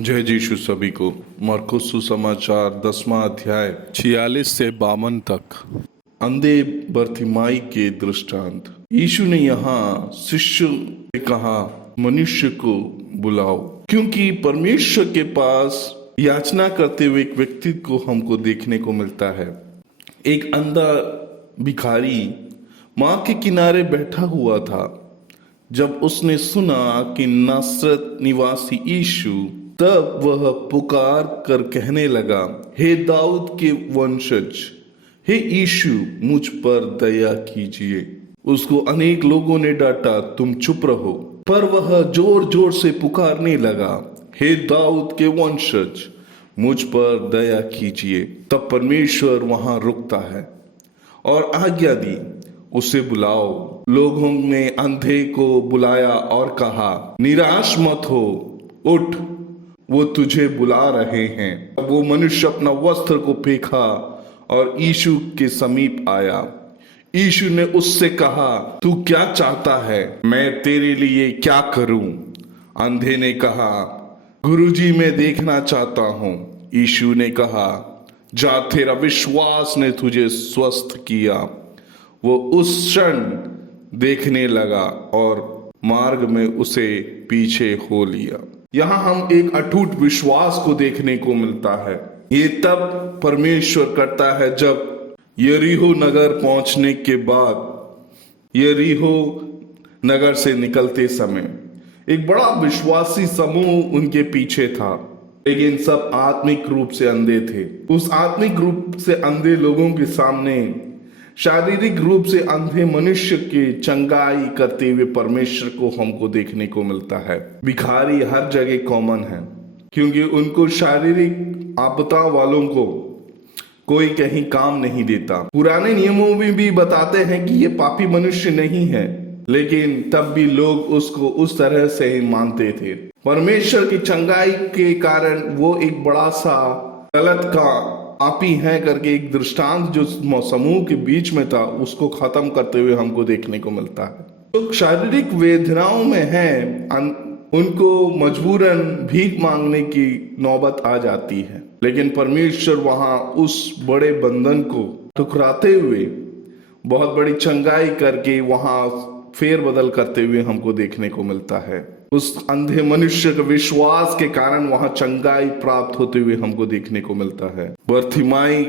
जय यीशु सभी को। मरकुस सुसमाचार 10वां अध्याय 46 से 52 तक। अंधे बर्तिमाई के दृष्टांत। यीशु ने यहाँ शिष्य से कहा, मनुष्य को बुलाओ, क्योंकि परमेश्वर के पास याचना करते हुए एक व्यक्ति को हमको देखने को मिलता है। एक अंधा भिखारी माँ के किनारे बैठा हुआ था। जब उसने सुना कि नासरत निवासी यीशु, तब वह पुकार कर कहने लगा, हे दाऊद के वंशज, हे यीशु, मुझ पर दया कीजिए। उसको अनेक लोगों ने डांटा, तुम चुप रहो, पर वह जोर जोर से पुकारने लगा, हे दाऊद के वंशज, मुझ पर दया कीजिए। तब परमेश्वर वहां रुकता है और आज्ञा दी, उसे बुलाओ। लोगों ने अंधे को बुलाया और कहा, निराश मत हो, उठ, वो तुझे बुला रहे हैं। अब वो मनुष्य अपना वस्त्र को फेंका और यीशु के समीप आया। यीशु ने उससे कहा, तू क्या चाहता है, मैं तेरे लिए क्या करूं? अंधे ने कहा, गुरुजी, मैं देखना चाहता हूं। यीशु ने कहा, जा, तेरा विश्वास ने तुझे स्वस्थ किया। वो उस क्षण देखने लगा और मार्ग में उसे पीछे हो लिया। यहाँ हम एक अटूट विश्वास को देखने को मिलता है। ये तब परमेश्वर करता है जब यरीहो नगर पहुंचने के बाद, यरीहो नगर से निकलते समय एक बड़ा विश्वासी समूह उनके पीछे था, लेकिन सब आत्मिक रूप से अंधे थे। उस आत्मिक रूप से अंधे लोगों के सामने शारीरिक रूप से अंधे मनुष्य की चंगाई करते हुए परमेश्वर को हमको देखने को मिलता है। भिखारी हर जगह कॉमन है, क्योंकि उनको शारीरिक आपदा वालों को कोई कहीं काम नहीं देता। पुराने नियमों में भी बताते हैं कि ये पापी मनुष्य नहीं है, लेकिन तब भी लोग उसको उस तरह से ही मानते थे। परमेश्वर की चंगाई के कारण वो एक बड़ा सा गलत का पापी है करके एक दृष्टांत जो समूह के बीच में था, उसको खत्म करते हुए हमको देखने को मिलता है। तो शारीरिक वेदनाओं में है, उनको मजबूरन भीख मांगने की नौबत आ जाती है, लेकिन परमेश्वर वहां उस बड़े बंधन को ठुकराते हुए बहुत बड़ी चंगाई करके वहां फेर बदल करते हुए हमको देखने को मिलता है। उस अंधे मनुष्य के विश्वास के कारण वहां चंगाई प्राप्त होते हुए हमको देखने को मिलता है। बर्तिमाई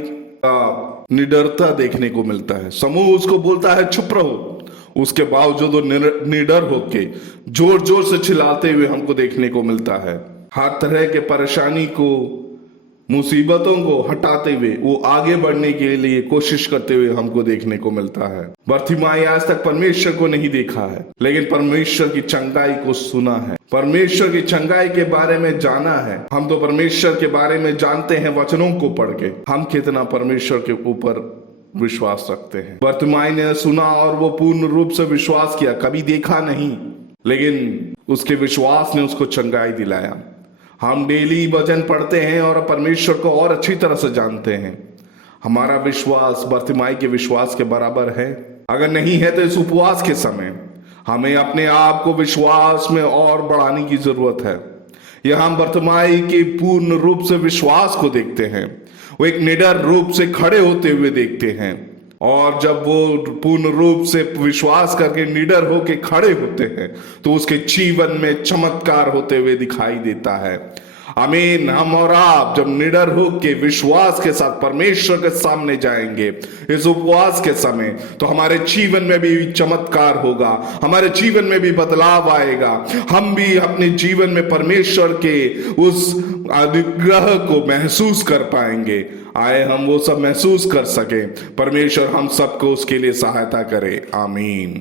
का निडरता देखने को मिलता है। समूह उसको बोलता है, चुप रहो, उसके बावजूद वो निडर होके जोर जोर से चिल्लाते हुए हमको देखने को मिलता है। हर तरह के परेशानी को, मुसीबतों को हटाते हुए वो आगे बढ़ने के लिए कोशिश करते हुए हमको देखने को मिलता है। बर्तिमाई आज तक परमेश्वर को नहीं देखा है, लेकिन परमेश्वर की चंगाई को सुना है, परमेश्वर की चंगाई के बारे में जाना है। हम तो परमेश्वर के बारे में जानते हैं वचनों को पढ़ के, हम कितना परमेश्वर के ऊपर विश्वास रखते हैं। बर्तिमाई ने सुना और वो पूर्ण रूप से विश्वास किया, कभी देखा नहीं, लेकिन उसके विश्वास ने उसको चंगाई दिलाया। हम डेली वचन पढ़ते हैं और परमेश्वर को और अच्छी तरह से जानते हैं। हमारा विश्वास बर्तिमाई के विश्वास के बराबर है? अगर नहीं है तो इस उपवास के समय हमें अपने आप को विश्वास में और बढ़ाने की जरूरत है। यह हम बर्तिमाई के पूर्ण रूप से विश्वास को देखते हैं। वो एक निडर रूप से खड़े होते हुए देखते हैं, और जब वो पूर्ण रूप से विश्वास करके निडर होके खड़े होते हैं तो उसके जीवन में चमत्कार होते हुए दिखाई देता है। आमीन। हम और आप जब निडर होके विश्वास के साथ परमेश्वर के सामने जाएंगे इस उपवास के समय, तो हमारे जीवन में भी चमत्कार होगा, हमारे जीवन में भी बदलाव आएगा। हम भी अपने जीवन में परमेश्वर के उस अनुग्रह को महसूस कर पाएंगे। आए हम वो सब महसूस कर सके। परमेश्वर हम सबको उसके लिए सहायता करे। आमीन।